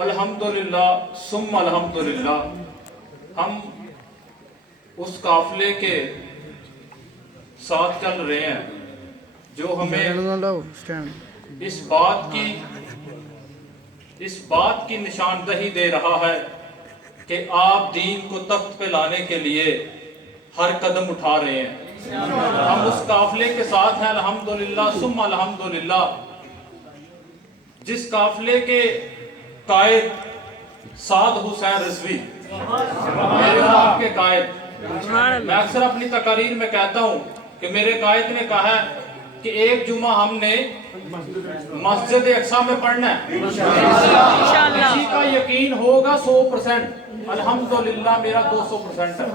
الحمدللہ ثم الحمدللہ ہم اس قافلے کے ساتھ چل رہے ہیں جو ہمیں اس بات کی نشاندہی دے رہا ہے کہ آپ دین کو تخت پہ لانے کے لیے ہر قدم اٹھا رہے ہیں۔ ہم اس قافلے کے ساتھ ہیں الحمدللہ ثم الحمدللہ، جس قافلے کے قائد سعد حسین رضوی، میرے آپ کے قائد، میں اکثر اپنی تقاریر میں کہتا ہوں کہ میرے قائد نے کہا ہے کہ ایک جمعہ ہم نے مسجد اقصیٰ میں پڑھنا ہے، کسی کا یقین ہوگا 100%، الحمدللہ میرا 200% ہے،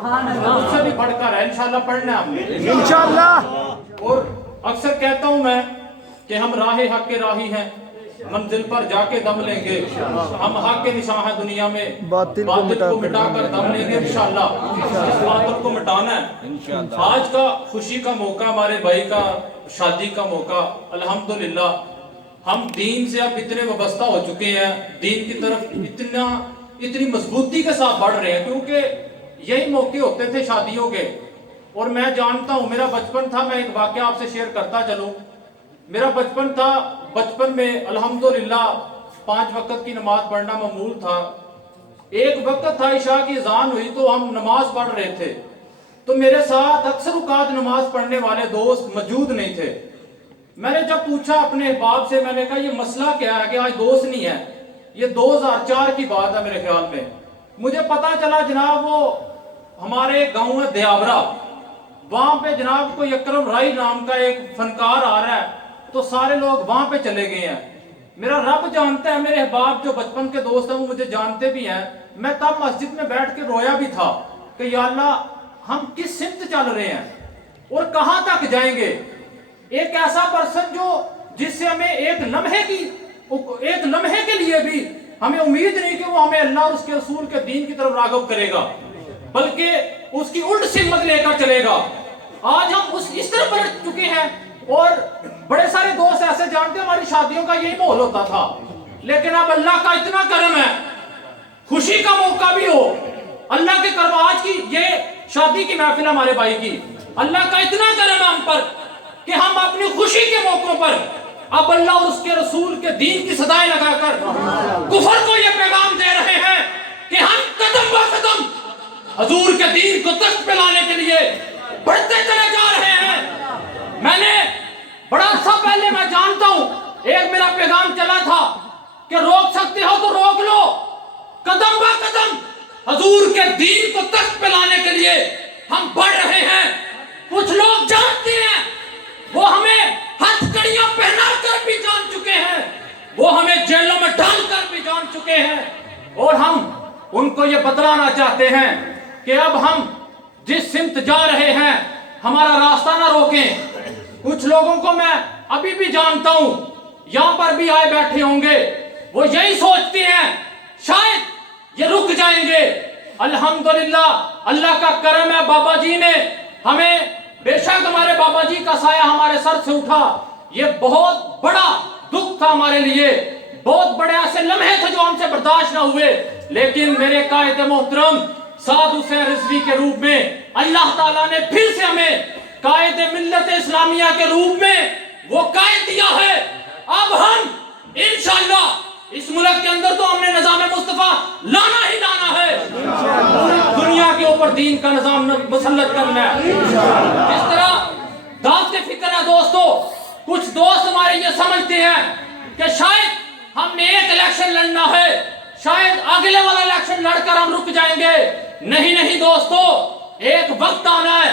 اس سے بھی بڑھ کر ہے، انشاءاللہ پڑھنا ہے ہم نے انشاءاللہ۔ اور اکثر کہتا ہوں میں کہ ہم راہ حق کے راہی ہیں، منزل پر جا کے دم لیں گے، ہم حق کے نشاں ہیں دنیا میں، باطل کو مٹا کر دم لیں گے انشاءاللہ، اس باطل کو مٹانا ہے۔ آج کا خوشی کا موقع، ہمارے بھائی کا شادی کا موقع، الحمدللہ ہم دین سے اب اتنے وابستہ ہو چکے ہیں، دین کی طرف اتنی مضبوطی کے ساتھ بڑھ رہے ہیں، کیونکہ یہی موقع ہوتے تھے شادیوں کے۔ اور میں جانتا ہوں، میرا بچپن تھا، میں ایک واقعہ آپ سے شیئر کرتا چلوں، میرا بچپن تھا، بچپن میں الحمدللہ 5 وقت کی نماز پڑھنا معمول تھا۔ ایک وقت تھا عشاء کی اذان ہوئی تو ہم نماز پڑھ رہے تھے، تو میرے ساتھ اکثر اوقات نماز پڑھنے والے دوست موجود نہیں تھے۔ میں نے جب پوچھا اپنے احباب سے، میں نے کہا یہ مسئلہ کیا ہے کہ آج دوست نہیں ہے؟ یہ 2004 کی بات ہے میرے خیال میں۔ مجھے پتا چلا جناب وہ ہمارے گاؤں ہے دیابرا، وہاں پہ جناب کوئی اکرم رائی نام کا ایک فنکار آ رہا ہے، تو سارے لوگ وہاں پہ چلے گئے ہیں۔ میرا رب جانتا ہے، میرے احباب جو بچپن کے دوست ہیں وہ مجھے جانتے بھی ہیں، میں تب مسجد میں بیٹھ کے رویا بھی تھا کہ یا اللہ ہم کس سمت چل رہے ہیں اور کہاں تک جائیں گے۔ ایک ایسا پرسن جو جس سے ہمیں ایک لمحے کے لیے بھی ہمیں امید نہیں کہ وہ ہمیں اللہ اور اس کے رسول کے دین کی طرف راغب کرے گا، بلکہ اس کی الٹ سمت لے کر چلے گا۔ آج ہم اس طرح پلٹ چکے ہیں، اور بڑے سارے دوست ایسے جانتے ہیں ہماری شادیوں کا یہی ماحول ہوتا تھا، لیکن اب اللہ کا اتنا کرم ہے، خوشی کا موقع بھی ہو، اللہ کے کرم، آج کی یہ شادی کی محفل ہمارے بھائی کی، اللہ کا اتنا کرم ہے ہم پر کہ ہم اپنی خوشی کے موقعوں پر اب اللہ اور اس کے رسول کے دین کی صدائیں لگا کر کفر کو یہ پیغام دے رہے ہیں کہ ہم قدم با قدم حضور کے دین کو تخت پہ لانے کے لیے بڑھتے چلے جا رہے ہیں۔ میں نے بڑا عرصہ پہلے، میں جانتا ہوں، ایک میرا پیغام چلا تھا کہ روک سکتے ہو تو روک لو، قدم با قدم حضور کے دین کو تخت پہ لانے کے لیے ہم بڑھ رہے ہیں۔ کچھ لوگ جانتے ہیں، وہ ہمیں ہتھ کڑیاں پہنا کر بھی جان چکے ہیں، وہ ہمیں جیلوں میں ڈال کر بھی جان چکے ہیں، اور ہم ان کو یہ بتلانا چاہتے ہیں کہ اب ہم جس سمت جا رہے ہیں ہمارا راستہ نہ روکیں۔ کچھ لوگوں کو میں ابھی بھی جانتا ہوں، یہاں پر بھی آئے بیٹھے ہوں گے، وہ یہی سوچتے ہیں شاید یہ رک جائیں گے۔ الحمدللہ اللہ کا کرم ہے، بابا جی نے ہمیں، بے شک ہمارے بابا جی کا سایہ ہمارے سر سے اٹھا، یہ بہت بڑا دکھ تھا ہمارے لیے، بہت بڑے ایسے لمحے تھے جو ہم سے برداشت نہ ہوئے، لیکن میرے قائد محترم سعد حسین رضوی کے روپ میں اللہ تعالیٰ نے پھر سے ہمیں قائد ملت اسلامیہ کے روپ میں وہ قائد دیا ہے۔ اب ہم انشاءاللہ اس ملک کے اندر تو ہم نے نظام مصطفیٰ لانا ہی لانا ہے، پوری دنیا کے اوپر دین کا نظام مسلط کرنا ہے۔ اس طرح داد کے فکر ہے دوستو، کچھ دوست ہمارے یہ سمجھتے ہیں کہ شاید ہم نے ایک الیکشن لڑنا ہے، شاید اگلے والا الیکشن لڑ کر ہم رک جائیں گے۔ نہیں دوستو، ایک وقت آنا ہے،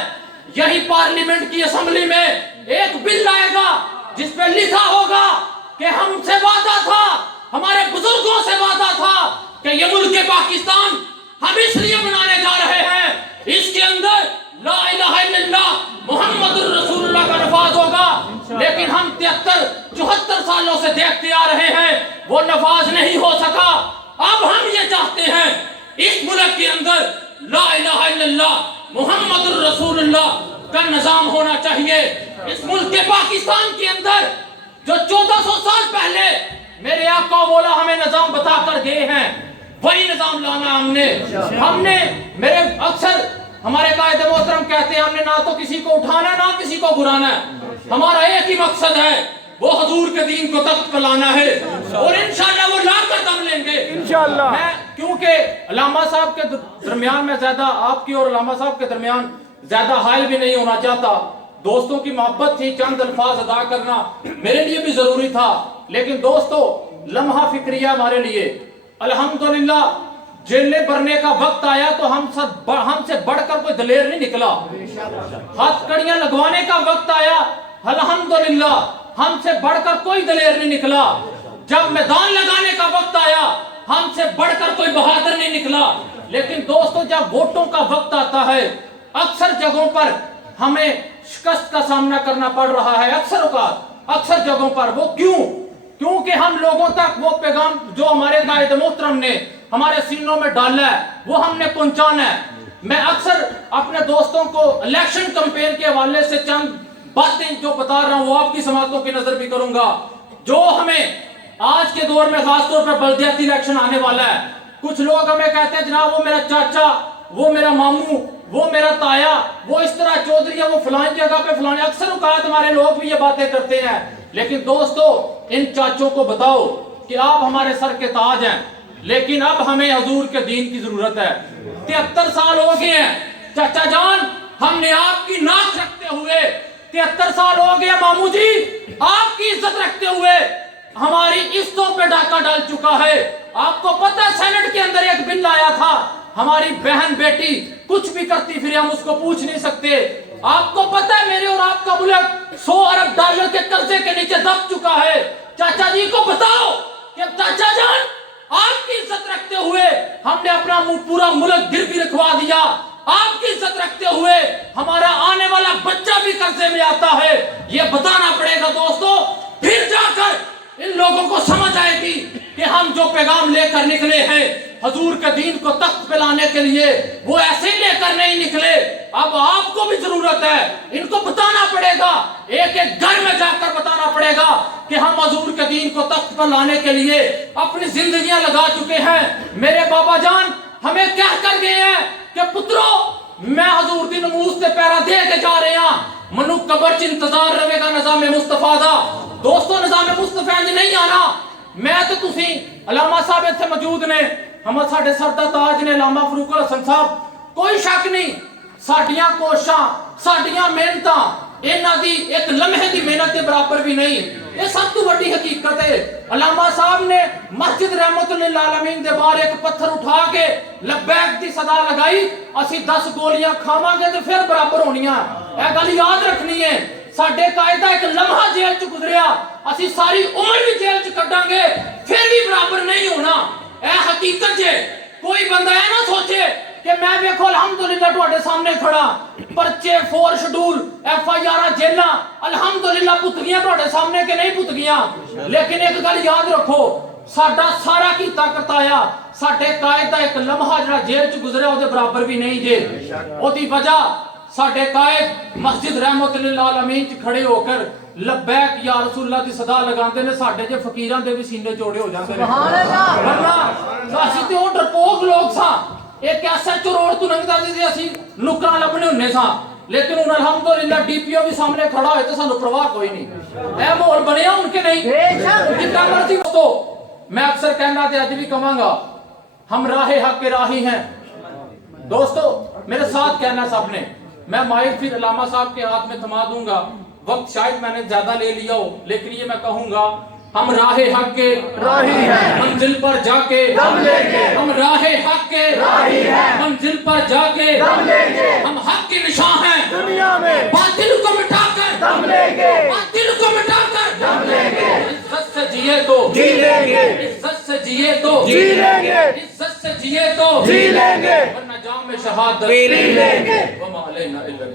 یہی پارلیمنٹ کی اسمبلی میں ایک بل آئے گا جس پہ لکھا ہوگا کہ ہم سے وعدہ تھا، ہمارے بزرگوں سے وعدہ تھا کہ یہ ملک پاکستان ہم اس لیے بنانے جا رہے ہیں، اس کے اندر لا الہ الا اللہ محمد الرسول اللہ کا نفاذ ہوگا، لیکن ہم 73-74 سالوں سے دیکھتے آ رہے ہیں وہ نفاذ نہیں ہو سکا۔ اب ہم یہ چاہتے ہیں اس ملک کے اندر لا الہ الا اللہ محمد الرسول اللہ کا نظام ہونا چاہیے۔ اس ملک پاکستان کے اندر جو 1400 سال پہلے میرے آقا مولا ہمیں نظام بتا کر گئے ہیں، वही निजाम लाना हमने मेरे अक्सर हमारे कायद मोहतरम कहते हैं हमने ना तो किसी को उठाना ना किसी को गिराना है, हमारा एक ही मकसद है, वो हजूर के दीन को तख्त पर लाना है और इंशाअल्लाह वो लाकर दम लेंगे इंशाअल्लाह। मैं क्योंकि अल्लामा साहब के दरमियान में ज्यादा आपकी और अल्लामा साहब के दरमियान ज्यादा हायल भी नहीं होना चाहता, दोस्तों की मोहब्बत थी, चंद अल्फाज अदा करना मेरे लिए भी जरूरी था, लेकिन दोस्तों लम्हा फिक्रिया हमारे लिए अल्हम्दुलिल्लाह जेल भरने का वक्त आया तो हमसे बढ़कर कोई दलेर नहीं निकला, हथकड़ियां लगवाने का वक्त आया अल्हम्दुलिल्लाह हमसे बढ़कर कोई दलेर नहीं निकला, जब मैदान लगाने का वक्त आया हमसे बढ़कर कोई बहादुर नहीं निकला। लेकिन दोस्तों जब वोटों का वक्त आता है अक्सर जगहों पर हमें शिकस्त का सामना करना पड़ रहा है, अक्सर जगहों पर। वो क्योंकि हम लोगों तक वो पैगाम जो हमारे कायद मोहतरम ने हमारे सीनों में डाला है वो हमने पहुंचाना है। मैं अक्सर अपने दोस्तों को इलेक्शन कैंपेन के हवाले से चंद बातें जो बता रहा हूं वो आपकी समातों की नजर भी करूंगा। जो हमें आज के दौर में खासतौर पर बल्दियाती इलेक्शन आने वाला है, कुछ लोग हमें कहते हैं जनाब वो मेरा चाचा, वो मेरा मामू, वो मेरा ताया, वो इस तरह चौधरी है, वो फलानी जगह पे फलाने, अक्सर औकात हमारे लोग भी ये बातें करते हैं। लेकिन दोस्तों इन चाचों को बताओ कि आप हमारे सर के ताज हैं, लेकिन अब हमें हजूर के दीन की जरूरत है। 73 साल हो गए हैं चाचा जान हमने आपकी नाक रखते हुए, 73 साल हो गए मामू जी आपकी इज्जत रखते हुए, हमारी इज्जतों पे डाका डाल चुका है। आपको पता है सेनेट के अंदर एक बिल आया था, हमारी बहन बेटी कुछ भी करती फिर हम उसको पूछ नहीं सकते। आपको पता है मेरे और आपका मुल्क 100 अरब डॉलर के कर्जे के नीचे दब चुका है। चाचा जी को बताओ कि चाचा जान आपकी इज्जत रखते हुए हमने अपना पूरा मुल्क गिरवी रखवा दिया, आपकी इज्जत रखते हुए हमारा आने वाला बच्चा भी कर्जे में आता है। ये बताना पड़ेगा दोस्तों, फिर जाकर इन लोगों को समझ आएगी कि हम जो पैगाम लेकर निकले हैं हजूर के दीन को तख्त पे लाने के लिए वो ऐसे ही लेकर नहीं निकले। अब आपको भी जरूरत है, इनको बताना पड़ेगा, एक एक घर में जाकर बताना पड़ेगा कि हम हजूर के दीन को तख्त पर लाने के लिए अपनी जिंदगियां लगा चुके हैं। मेरे बाबा जान हमें कह कर गए हैं कि पुत्रों मैं हजूर दी नमूज से पैरा दे के जा रहे हैं, मनु कबर च इंतजार रहेगा निजाम मुस्तफा दा। दोस्तों निजाम मुस्तफा जी नहीं आना, मैं तो तुसी अलामा साहब इत्थे मौजूद ने, हम साडे सर दा ताज ने अलामा फरूक हसन साहब, कोई शक नहीं साडियां कोशिशां साडियां मेहनतां इन्हां दी एक लम्हे दी मेहनत के बराबर भी नहीं। ये सब तो बड़ी हकीकत है। अलामा साहब ने मस्जिद रहमतुल्लिल आलमीन दे बाहर एक पत्थर उठा के लब्बैक दी सदा लगाई, असी 10 गोलियां खावांगे ते फिर बराबर होनियां। यह गल याद रखनी है। साडे कायदा एक लम्हा जेल च गुजरिया, असी सारी उम्र भी जेल च कटांगे फिर भी बराबर नहीं होना। यह हकीकत है। कोई बंदा है ना सोचे कि मैं देखो अल्हम्दुलिल्लाह तुहाडे सामने खड़ा, परचे 4 शेड्यूल FIR जेलां अल्हम्दुलिल्लाह पुत गईयां तुहाडे सामने के नहीं पुत गईयां। लेकिन एक गल याद रखो, साडा सारा कीता करताया साडे कायद दा एक लम्हा जिहड़ा जेल च गुजरिया ओदे बराबर भी नहीं जे। ओदी वजह साडे कायद मस्जिद रहमतुल्लिल आलमीन च खड़े होकर लब्बैक या रसूलुल्लाह दी सदा लगांदे ने, साडे जे फकीरां दे भी सीने चौड़े हो जांदे ने। सुभान अल्लाह। वरना असीं ते ओ डरपोक लोग सां, एक SHO रोड तो लंघदा सी असीं नुकरां लभने हुन्ने सां, लेकिन हुण अल्हम्दुलिल्लाह DPO भी सामने खड़ा होए ते सानू परवाह कोई नहीं। ऐ माहौल बनिया उनके नहीं जितना मर्जी। दोस्तों मैं अक्सर कहना ते अज भी कहांगा, हम राहे हक के राही हैं। दोस्तों मेरे साथ कहना सबने, मैं माइक फिर अलामा साहब के हाथ में थमा दूंगा, वक्त शायद मैंने ज्यादा ले लिया हो, लेकिन ये मैं कहूंगा हम राहे हक के राही हैं, मंजिल पर जाके दम लेंगे। हम राहे हक के राही हैं, मंजिल पर जाके दम लेंगे। हम हक के निशान हैं दुनिया में, बातिल को मिटाकर दम लेंगे, बातिल को मिटाकर दम लेंगे। इज्जत से जिए तो जी लेंगे, इज्जत से जिए तो जी लेंगे, इज्जत से जिए तो जी लेंगे, वरना जाम में शहादत पी लेंगे। वमा अलैना इल्ला